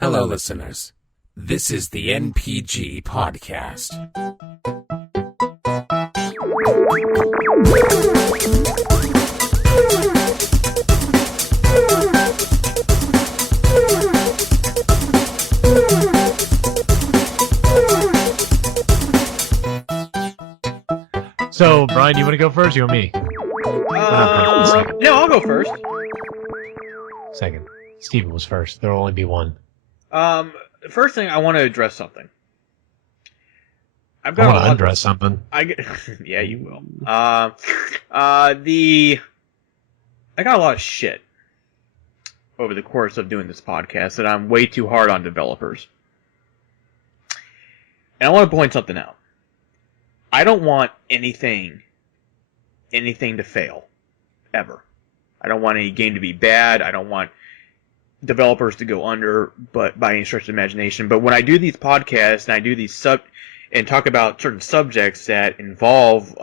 Hello, listeners. This is the NPG Podcast. So, Bryan, you want to go first or you want me? No, I'll go first. Second. Steven was first. There will only be one. First thing, I want to address something. I want to undress something. Yeah, you will. I got a lot of shit over the course of doing this podcast that I'm way too hard on developers. And I want to point something out. I don't want anything to fail. Ever. I don't want any game to be bad. I don't want developers to go under, but by any stretch of imagination. But when I do these podcasts and I do these and talk about certain subjects that involve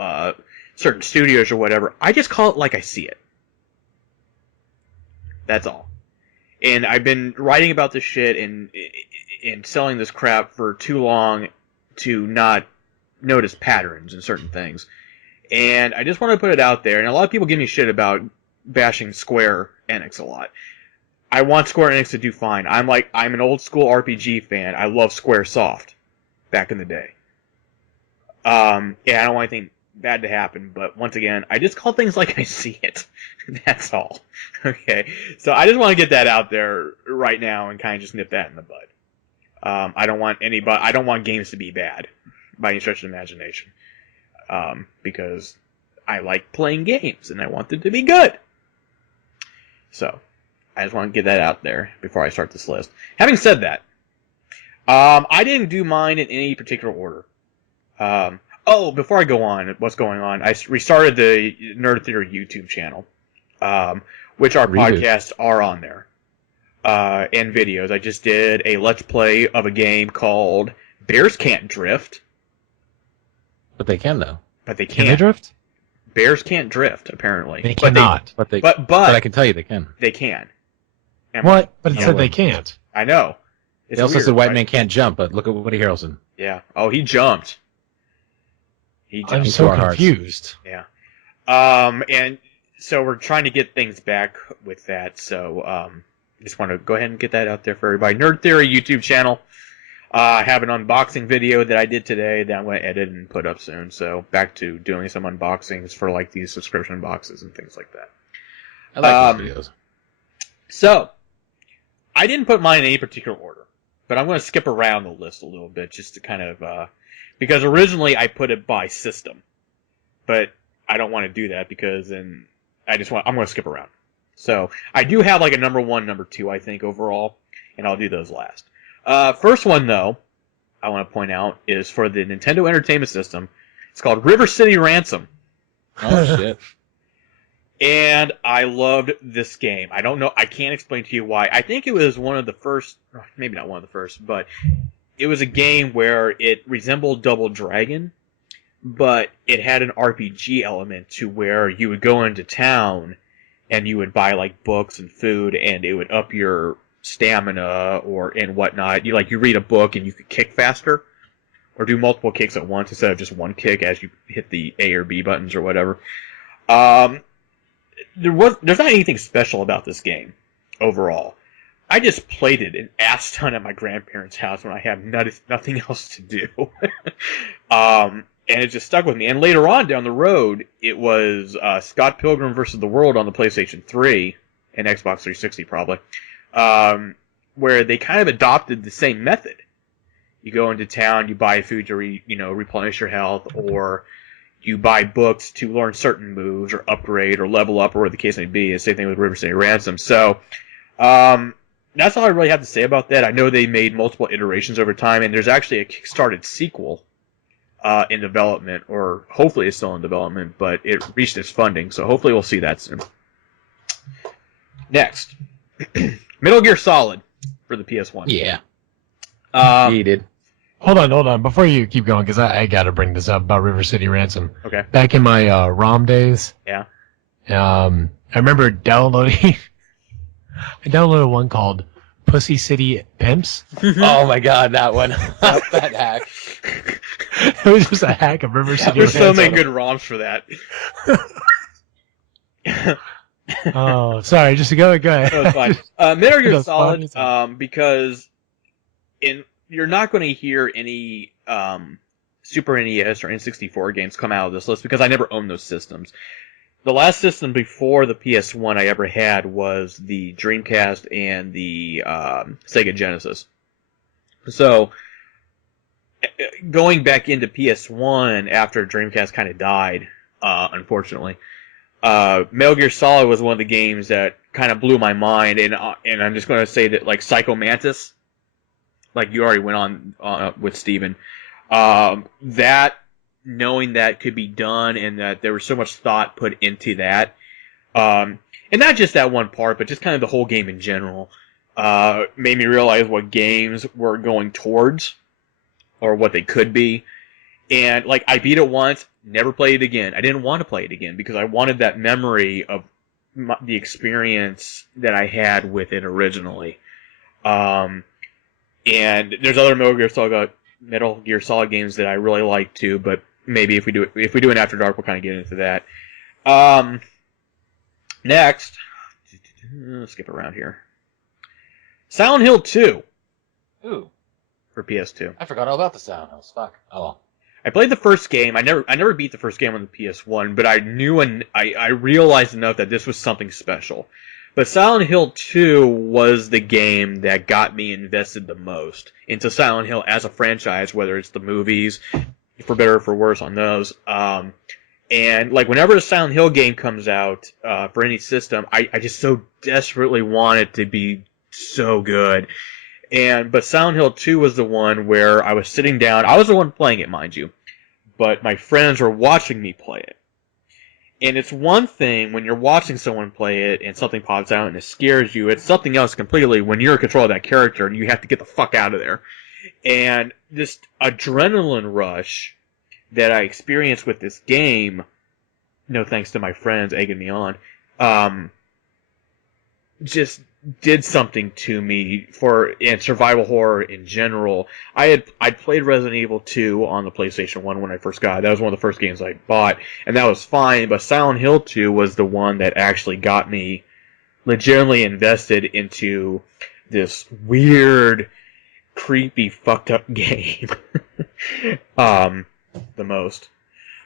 certain studios or whatever, I just call it like I see it. That's all. And I've been writing about this shit and selling this crap for too long to not notice patterns in certain things. And I just want to put it out there. And a lot of people give me shit about bashing Square Enix a lot. I want Square Enix to do fine. I'm an old school RPG fan. I love Squaresoft back in the day. Yeah, I don't want anything bad to happen, but once again, I just call things like I see it. That's all. Okay, so I just want to get that out there right now and kind of just nip that in the bud. I don't want games to be bad by any stretch of the imagination, because I like playing games and I want them to be good. So I just want to get that out there before I start this list. Having said that, I didn't do mine in any particular order. Before I go on, what's going on? I restarted the Nerd Theory YouTube channel, which our podcasts are on there, and videos. I just did a Let's Play of a game called Bears Can't Drift. But they can, though. But they can't. Can they drift? Bears can't drift, apparently. They cannot. But I can tell you they can. They can. What? But it said they can't. I know. They also said White Man can't jump, but look at Woody Harrelson. Yeah. Oh, he jumped. I'm so confused. Yeah. And so we're trying to get things back with that. So just want to go ahead and get that out there for everybody. Nerd Theory YouTube channel. I have an unboxing video that I did today that I'm going to edit and put up soon. So back to doing some unboxings for like these subscription boxes and things like that. I like those videos. So I didn't put mine in any particular order, but I'm going to skip around the list a little bit just to kind of because originally I put it by system, but I don't want to do that because then I'm going to skip around. So I do have like a number 1, number 2, I think overall, and I'll do those last. First one, though, I want to point out, is for the Nintendo Entertainment System. It's called River City Ransom. Oh, shit. And I loved this game. I don't know, I can't explain to you why. I think it was one of the first, maybe not one of the first, but it was a game where it resembled Double Dragon, but it had an RPG element to where you would go into town and you would buy, like, books and food, and it would up your stamina and whatnot. You read a book and you could kick faster or do multiple kicks at once instead of just one kick as you hit the A or B buttons or whatever. There's not anything special about this game overall. I just played it an ass ton at my grandparents' house when I had nothing else to do. And it just stuck with me. And later on down the road, it was Scott Pilgrim vs. the World on the PlayStation 3 and Xbox 360 probably. Where they kind of adopted the same method. You go into town, you buy food to replenish your health, or you buy books to learn certain moves, or upgrade, or level up, or whatever the case may be. The same thing with River City Ransom. So, that's all I really have to say about that. I know they made multiple iterations over time, and there's actually a kickstarted sequel in development, or hopefully it's still in development, but it reached its funding, so hopefully we'll see that soon. Next. Metal Gear Solid for the PS1. Yeah. He did. Hold on. Before you keep going, because I got to bring this up about River City Ransom. Okay. Back in my ROM days, yeah. I remember downloading. I downloaded one called Pussy City Pimps. Oh my god, that one. That hack. It was just a hack of River City. There's so many Ransom. good ROMs for that. Oh, sorry. Just go ahead. No, it's fine. Metal Gear That's Solid, fine. because you're not going to hear any Super NES or N64 games come out of this list because I never owned those systems. The last system before the PS1 I ever had was the Dreamcast and the Sega Genesis. So, going back into PS1 after Dreamcast kind of died, unfortunately, Metal Gear Solid was one of the games that kind of blew my mind, and I'm just going to say that, like, Psycho Mantis, like you already went on with Steven, that, knowing that could be done and that there was so much thought put into that, and not just that one part, but just kind of the whole game in general, made me realize what games were going towards, or what they could be. And, like, I beat it once, never played it again. I didn't want to play it again because I wanted that memory of the experience that I had with it originally. And there's other Metal Gear Solid games that I really like too, but maybe if we do an After Dark, we'll kind of get into that. Next, let's skip around here. Silent Hill 2 Ooh, for PS2. I forgot all about the Silent Hills. Fuck. Oh well. I played the first game. I never beat the first game on the PS1, but I knew and I realized enough that this was something special. But Silent Hill 2 was the game that got me invested the most into Silent Hill as a franchise, whether it's the movies, for better or for worse on those. And like whenever a Silent Hill game comes out for any system, I just so desperately want it to be so good. But Silent Hill 2 was the one where I was sitting down. I was the one playing it, mind you, but my friends were watching me play it. And it's one thing when you're watching someone play it and something pops out and it scares you. It's something else completely when you're in control of that character and you have to get the fuck out of there. And this adrenaline rush that I experienced with this game, no thanks to my friends egging me on, just did something to me in survival horror in general. I'd played Resident Evil 2 on the PlayStation 1 when I first got it. That was one of the first games I bought, and that was fine, but Silent Hill 2 was the one that actually got me legitimately invested into this weird, creepy, fucked up game. The most.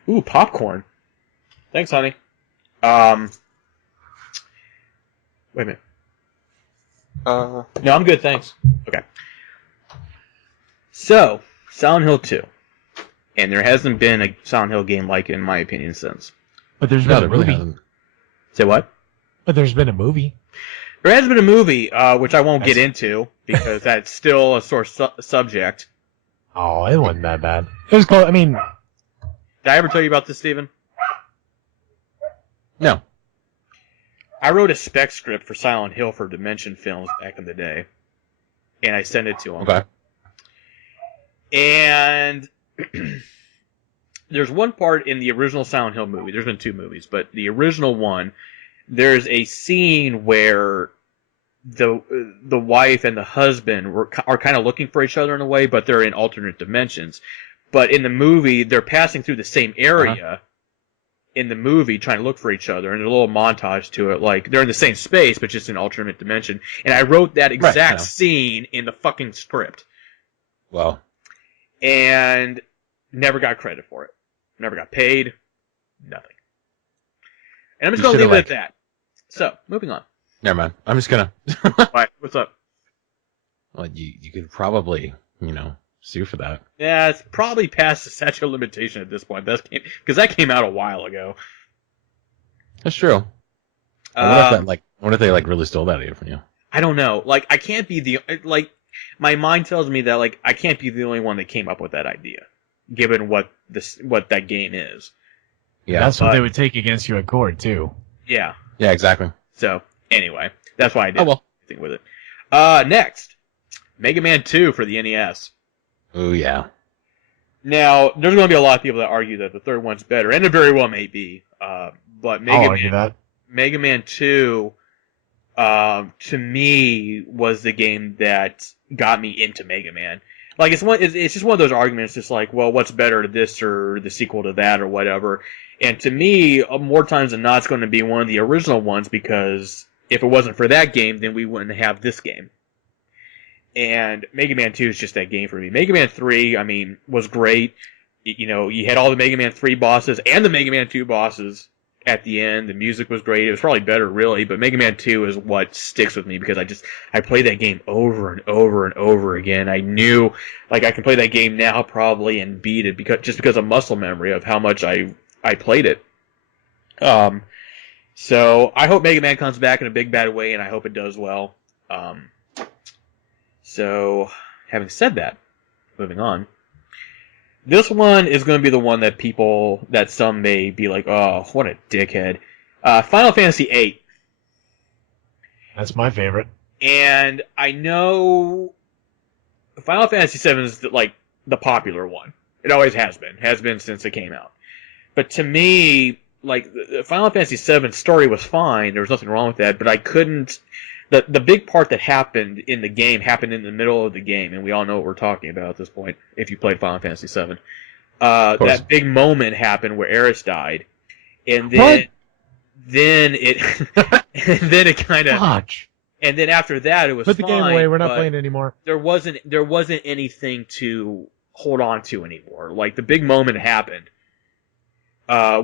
Ooh, popcorn. Thanks, honey. Wait a minute. No, I'm good, thanks. Okay. So, Silent Hill 2. And there hasn't been a Silent Hill game like it, in my opinion, since. But there's No, been there a really movie. hasn't. Say what? But there's been a movie. There has been a movie, which I won't get into, because that's still a sore subject. Oh, it wasn't that bad. It was close. I mean, Did I ever tell you about this, Steven? No. I wrote a spec script for Silent Hill for Dimension Films back in the day. And I sent it to him. Okay. And there's one part in the original Silent Hill movie. There's been two movies, but the original one, there's a scene where the wife and the husband are kind of looking for each other in a way, but they're in alternate dimensions. But in the movie, they're passing through the same area in the movie trying to look for each other, and there's a little montage to it, like they're in the same space, but just in alternate dimension. And I wrote that exact scene in the fucking script. Well. And never got credit for it. Never got paid. Nothing. And I'm just going to leave it at that. So, moving on. Never mind. I'm just gonna. Alright, what's up? Well, you could probably, sue for that. Yeah, it's probably past the statute of limitation at this point. Because that came out a while ago. That's true. I wonder if they really stole that idea from you. I don't know. Like, I can't be my mind tells me that, like, I can't be the only one that came up with that idea, given what that game is. Yeah, that's what they would take against you at court, too. Yeah. Yeah, exactly. So, anyway, that's why I did anything with it. Next, Mega Man 2 for the NES. Oh, yeah. Now, there's going to be a lot of people that argue that the third one's better, and it very well may be. But Mega Man 2 to me, was the game that got me into Mega Man. Like, it's just one of those arguments, just like, well, what's better, this or the sequel to that or whatever. And to me, more times than not, it's going to be one of the original ones, because if it wasn't for that game, then we wouldn't have this game. And Mega Man 2 is just that game for me. Mega Man 3, I mean, was great. You know, you had all the Mega Man 3 bosses and the Mega Man 2 bosses at the end. The music was great. It was probably better, really, but Mega Man 2 is what sticks with me, because I played that game over and over and over again. I knew, like, I can play that game now probably and beat it because of muscle memory of how much I played it. So I hope Mega Man comes back in a big bad way, and I hope it does well. So, having said that, moving on. This one is going to be the one that some may be like, oh, what a dickhead. Final Fantasy VIII. That's my favorite. And I know Final Fantasy VII is like the popular one. It always has been since it came out. But to me, like, the Final Fantasy VII story was fine. There was nothing wrong with that, but I couldn't. The big part that happened in the game happened in the middle of the game, and we all know what we're talking about at this point, if you played Final Fantasy VII. That big moment happened where Aerith died, and then it kind of, and then after that it was Put the game away. We're not playing anymore. There wasn't anything to hold on to anymore. Like, the big moment happened.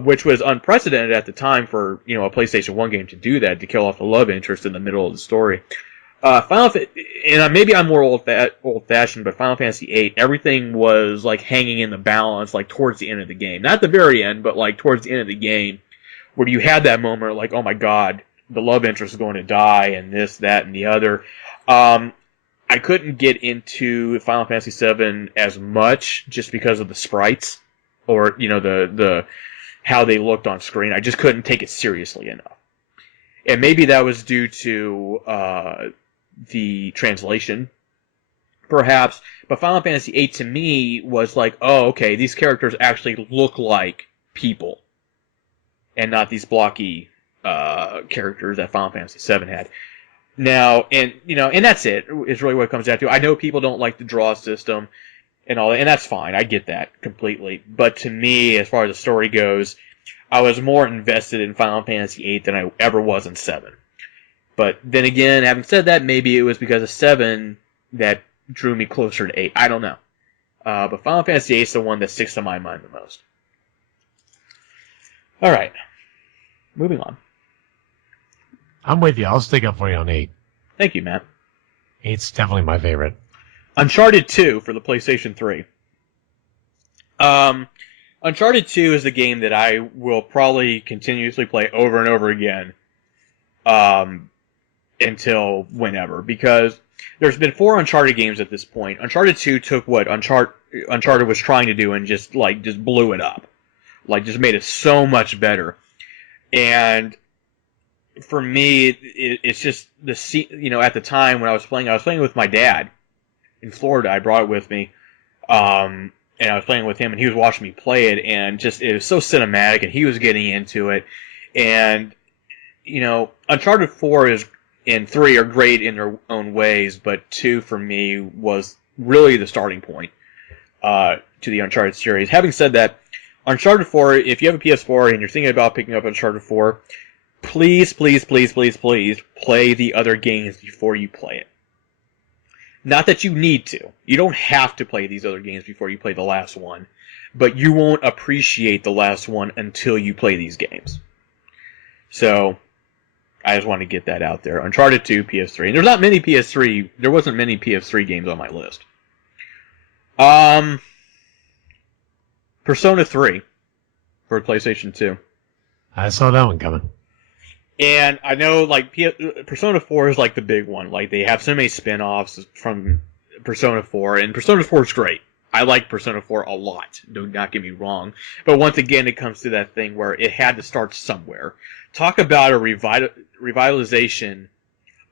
Which was unprecedented at the time for, you know, a PlayStation 1 game to do that, to kill off the love interest in the middle of the story. Maybe I'm more old-fashioned, but Final Fantasy VIII, everything was, like, hanging in the balance, like, towards the end of the game. Not the very end, but, like, towards the end of the game, where you had that moment, like, oh my god, the love interest is going to die, and this, that, and the other. I couldn't get into Final Fantasy VII as much, just because of the sprites, or, you know, the how they looked on screen. I just couldn't take it seriously enough. And maybe that was due to the translation, perhaps. But Final Fantasy VIII to me was like, oh, okay, these characters actually look like people, and not these blocky characters that Final Fantasy VII had. Now, and that's it. Is really what it comes down to. I know people don't like the draw system and all that, and that's fine. I get that completely. But to me, as far as the story goes, I was more invested in Final Fantasy VIII than I ever was in 7. But then again, having said that, maybe it was because of 7 that drew me closer to 8. I don't know. But Final Fantasy VIII is the one that sticks to my mind the most. Alright. Moving on. I'm with you. I'll stick up for you on 8. Thank you, Matt. 8's definitely my favorite. Uncharted 2 for the PlayStation 3. Uncharted 2 is the game that I will probably continuously play over and over again until whenever, because there's been 4 Uncharted games at this point. Uncharted 2 took what Uncharted was trying to do and just blew it up. Like, just made it so much better. And for me, it's just at the time when I was playing with my dad in Florida. I brought it with me, and I was playing with him, and he was watching me play it, and it was so cinematic, and he was getting into it. And Uncharted 4 and 3 are great in their own ways, but 2 for me was really the starting point to the Uncharted series. Having said that, Uncharted 4, if you have a PS4 and you're thinking about picking up Uncharted 4, please, please, please, please, please play the other games before you play it. Not that you need to. You don't have to play these other games before you play the last one, but you won't appreciate the last one until you play these games. So, I just want to get that out there. Uncharted 2, PS3. And there wasn't many PS3 games on my list. Persona 3 for PlayStation 2. I saw that one coming. And I know, Persona 4 is, the big one. Like, they have so many spin-offs from Persona 4, and Persona 4 is great. I like Persona 4 a lot. Do not get me wrong. But once again, it comes to that thing where it had to start somewhere. Talk about a revitalization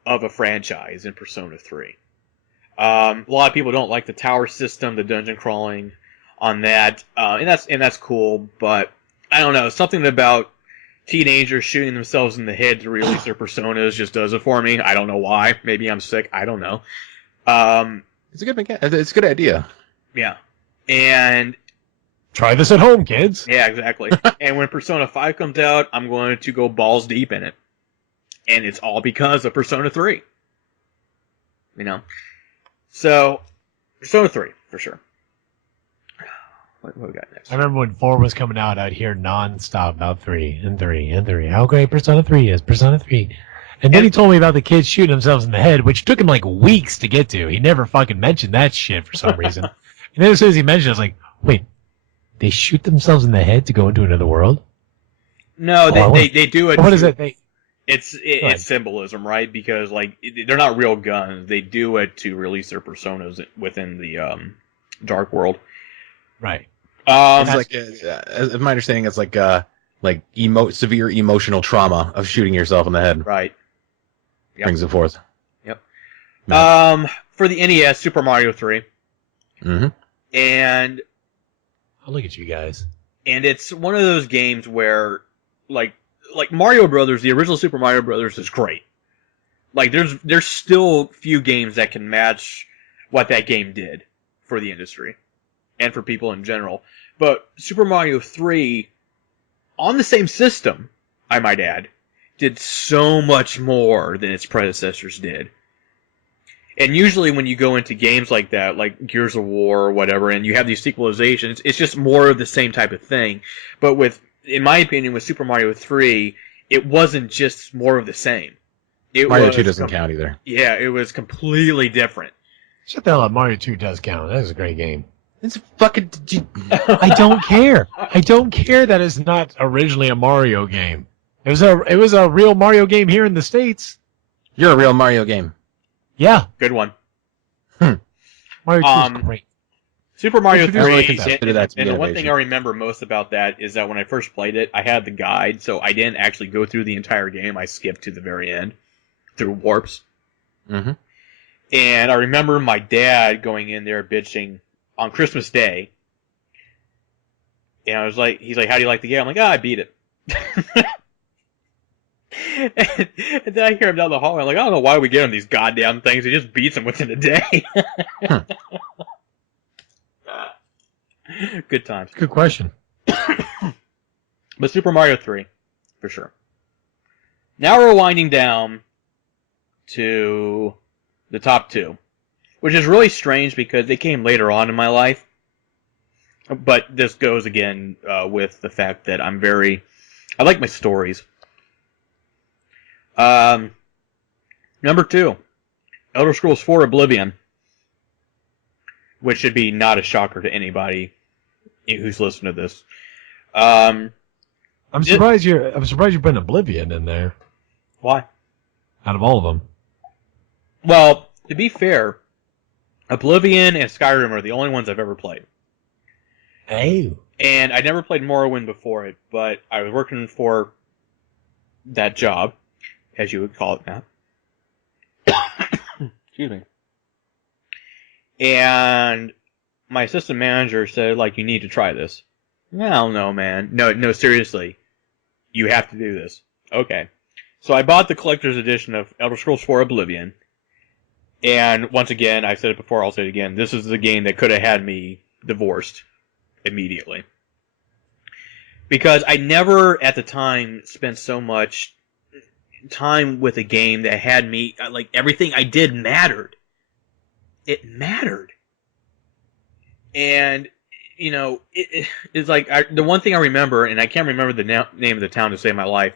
of a franchise in Persona 3. A lot of people don't like the tower system, the dungeon crawling on that, and that's cool. But I don't know, something about teenagers shooting themselves in the head to release their personas just does it for me. I don't know why. Maybe I'm sick. I don't know. It's a good idea. Yeah. And Try this at home, kids. yeah, exactly. And when Persona 5 comes out, I'm going to go balls deep in it. And it's all because of Persona 3. You know? So, Persona 3, for sure. What we got next? I remember when 4 was coming out, I'd hear nonstop about 3 and 3 and 3. How great Persona 3 is, Persona 3. And then he told me about the kids shooting themselves in the head, which took him like weeks to get to. He never fucking mentioned that shit for some reason. And then as soon as he mentioned it, I was like, wait, they shoot themselves in the head to go into another world? No, they do it. What is it? It's symbolism, right? Because like they're not real guns. They do it to release their personas within the dark world. Right. It's like, as my understanding, it's like severe emotional trauma of shooting yourself in the head. Right. Yep. Brings it forth. Yep. No. For the NES, Super Mario 3. Mm-hmm. And I'll look at you guys. And it's one of those games where, like Mario Brothers, the original Super Mario Brothers is great. Like, there's still few games that can match what that game did for the industry and for people in general. But Super Mario 3, on the same system, I might add, did so much more than its predecessors did. And usually when you go into games like that, like Gears of War or whatever, and you have these sequelizations, it's just more of the same type of thing. But in my opinion, with Super Mario 3, it wasn't just more of the same. Mario 2 doesn't count either. Yeah, it was completely different. Shut the hell up. Mario 2 does count. That is a great game. It's fucking... I don't care. I don't care that it's not originally a Mario game. It was a real Mario game here in the States. You're a real Mario game. Yeah. Good one. Mario 2 is great. Super Mario 3, and the one thing I remember most about that is that when I first played it, I had the guide, so I didn't actually go through the entire game. I skipped to the very end through warps. Mm-hmm. And I remember my dad going in there bitching on Christmas Day. And he's like, how do you like the game? I'm like, I beat it. and then I hear him down the hall, and I'm like, I don't know why we get him these goddamn things. He just beats them within a day. Good times. Good question. But Super Mario 3, for sure. Now we're winding down to the top 2, which is really strange because they came later on in my life. But this goes again with the fact that I like my stories. Number 2, Elder Scrolls 4 Oblivion, which should be not a shocker to anybody who's listened to this. I'm surprised you're putting Oblivion in there. Why? Out of all of them. Well, to be fair, Oblivion and Skyrim are the only ones I've ever played. Oh. And I never played Morrowind before it, but I was working for that job, as you would call it now. Excuse me. And my assistant manager said, like, you need to try this. I don't know, man. No, seriously. You have to do this. Okay. So I bought the collector's edition of Elder Scrolls 4 Oblivion. And once again, I said it before, I'll say it again. This is the game that could have had me divorced immediately. Because I never, at the time, spent so much time with a game that had me, like, everything I did mattered. It mattered. And, you know, it's like, the one thing I remember, and I can't remember the name of the town to save my life,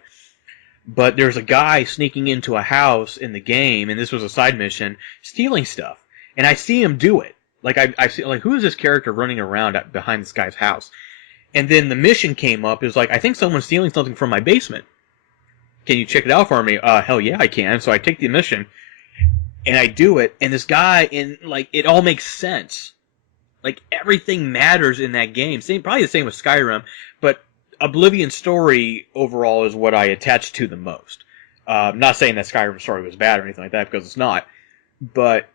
but there's a guy sneaking into a house in the game, and this was a side mission, stealing stuff. And I see him do it. Like, I see, like, who is this character running around behind this guy's house? And then the mission came up, it was like, I think someone's stealing something from my basement. Can you check it out for me? Hell yeah, I can. So I take the mission, and I do it, and this guy, and, like, it all makes sense. Like, everything matters in that game. Probably the same with Skyrim, but Oblivion's story overall is what I attach to the most. Not saying that Skyrim's story was bad or anything like that, because it's not. But,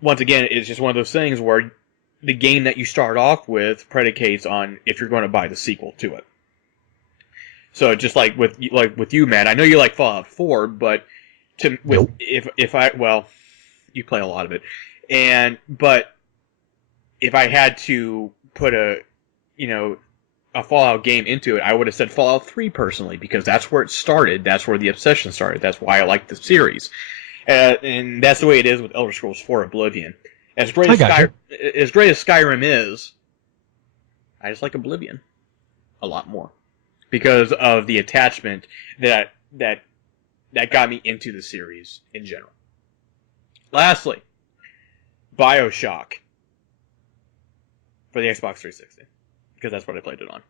once again, it's just one of those things where the game that you start off with predicates on if you're going to buy the sequel to it. So just like with you, man, I know you like Fallout 4, but Nope. if I you play a lot of it, but if I had to put a Fallout game into it, I would have said Fallout 3 personally, because that's where it started. That's where the obsession started. That's why I like the series. And that's the way it is with Elder Scrolls 4 Oblivion. As great as Skyrim is, I just like Oblivion a lot more because of the attachment that got me into the series in general. Lastly, BioShock for the Xbox 360, because that's what I played it on.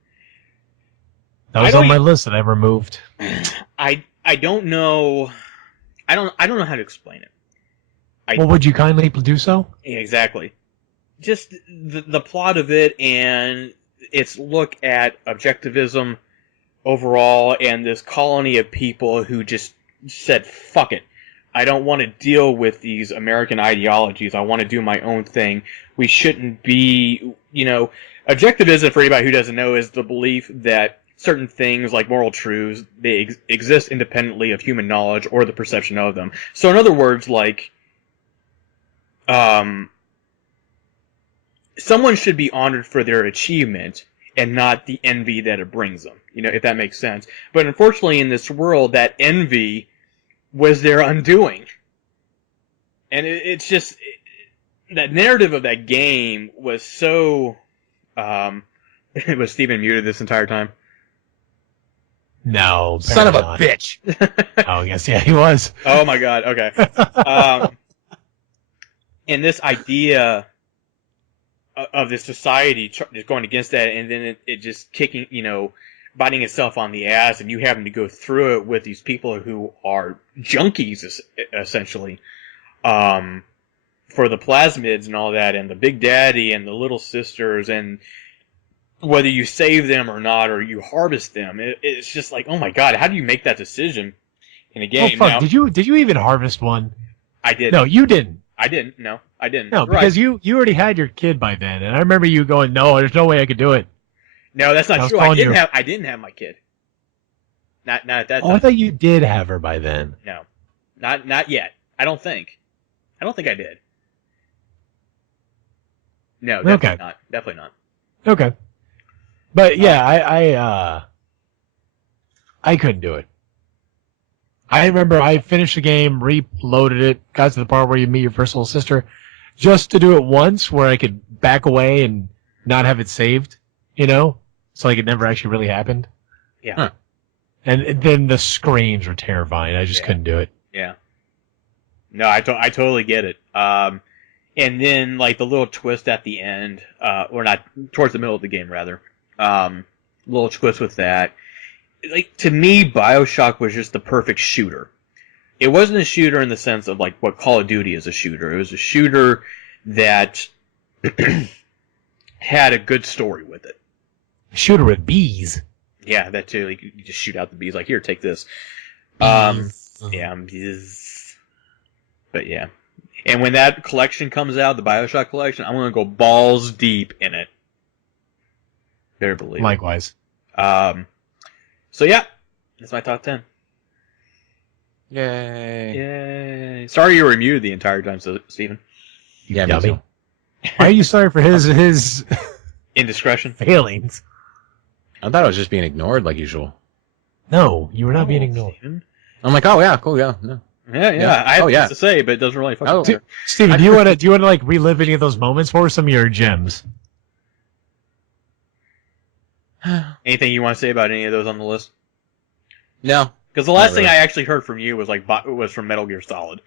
That was on my list that I removed. I don't know. I don't know how to explain it. Well, would you kindly do so? Exactly. Just the plot of it and its look at objectivism overall, and this colony of people who just said, fuck it. I don't want to deal with these American ideologies. I want to do my own thing. We shouldn't be, objectivism, for anybody who doesn't know, is the belief that certain things, like moral truths, they exist independently of human knowledge or the perception of them. So in other words, like, someone should be honored for their achievement and not the envy that it brings them, if that makes sense. But unfortunately in this world, that envy was their undoing. And it's just, that narrative of that game was so, was Steven muted this entire time? No. Son of a not. bitch. Oh, yes, yeah, he was. Oh my god, okay. And this idea of this society just going against that, and then it just kicking, biting itself on the ass, and you having to go through it with these people who are junkies, essentially, for the plasmids and all that, and the Big Daddy and the Little Sisters, and whether you save them or not, or you harvest them, it's just like, oh my god, how do you make that decision in a game? Oh, fuck, now, did you even harvest one? I did. No, you didn't. I didn't. No, I didn't. No, because you already had your kid by then, and I remember you going, "No, there's no way I could do it." No, that's not true. I didn't have my kid. Not at that time. I thought you did have her by then. No, not yet. I don't think I did. No, definitely not. Definitely not. Okay. But yeah, I couldn't do it. I remember I finished the game, reloaded it, got to the part where you meet your first little sister, just to do it once where I could back away and not have it saved, so like it never actually really happened. Yeah. Huh. And then the screams were terrifying. I just couldn't do it. Yeah. No, I totally get it. And then like the little twist at the end, or not, towards the middle of the game rather, little twist with that. Like, to me, BioShock was just the perfect shooter. It wasn't a shooter in the sense of like what Call of Duty is a shooter. It was a shooter that had a good story with it. Shooter with bees. Yeah, that too. Like, you just shoot out the bees. Like, here, take this. Yeah, bees. But yeah. And when that collection comes out, the BioShock collection, I'm gonna go balls deep in it. Better believe it. Likewise. So yeah, that's my top 10. Yay. Sorry you were muted the entire time, Steven. Yeah, me Dummy. too. Why are you sorry for his Indiscretion. failings? I thought I was just being ignored like usual. No, you were not being ignored. Steven. I'm like, oh yeah, cool, yeah. No. Yeah. I have things to say, but it doesn't really fucking matter. Steven, do you want to like relive any of those moments? What were some of your gems? Anything you want to say about any of those on the list? No. Because the last thing really. I actually heard from you was from Metal Gear Solid.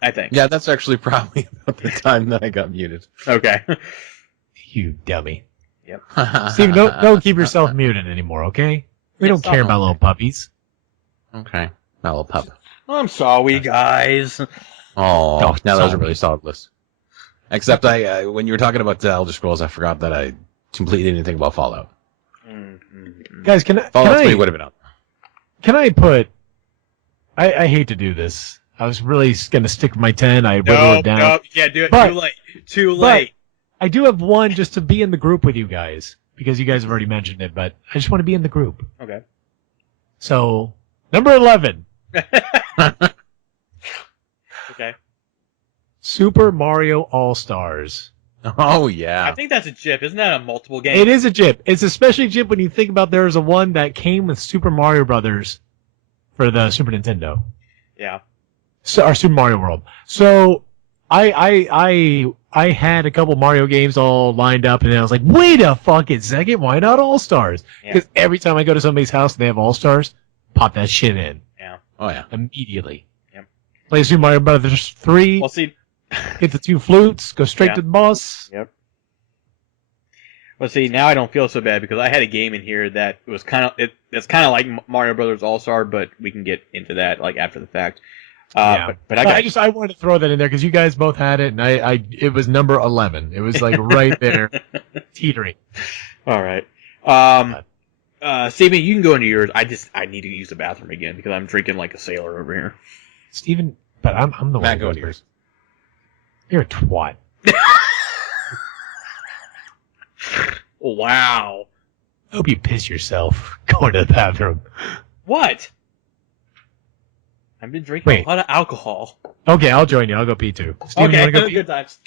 I think. Yeah, that's actually probably about the time that I got muted. Okay. You dummy. Yep. Steven, don't keep yourself muted anymore, okay? We don't care about little puppies. Okay. My little pup. I'm sorry, guys. Oh, now that was a sorry. really solid list. Except I when you were talking about Elder Scrolls, I forgot that I completely didn't think about Fallout. Guys, Fallout 3 would have been up. Can I put... I hate to do this. I was really going to stick with my 10. I whittled it down. No, you can't do it. But- Too late. Too late. I do have one just to be in the group with you guys. because you guys have already mentioned it, but I just want to be in the group. Okay. So, number 11. Okay. Super Mario All-Stars. Oh yeah. I think that's a JIP. Isn't that a multiple game? It is a JIP. It's especially a JIP when you think about there's a one that came with Super Mario Brothers for the Super Nintendo. Yeah. So, or Super Mario World. So I had a couple Mario games all lined up, and then I was like, wait a fucking second, why not All-Stars? Yeah. Because every time I go to somebody's house and they have All-Stars, pop that shit in. Yeah. Oh yeah. Immediately. Yep. Play Super Mario Brothers 3, Well, see. hit the 2 flutes, go straight Yeah. to the boss. Yep. Well, see, now I don't feel so bad because I had a game in here that was kind of it's kind of like Mario Brothers All Star, but we can get into that like after the fact. Yeah. But I wanted to throw that in there because you guys both had it, and it was number 11. It was like right there, teetering. all right. Steven, you can go into yours. I need to use the bathroom again because I'm drinking like a sailor over here. Steven, but I'm the one Matt, who go goes into yours. first. You're a twat. Wow. I hope you piss yourself going to the bathroom. What? I've been drinking Wait. a lot of alcohol. Okay, I'll join you. I'll go pee too. Steven, you Okay, want to go pee? good times.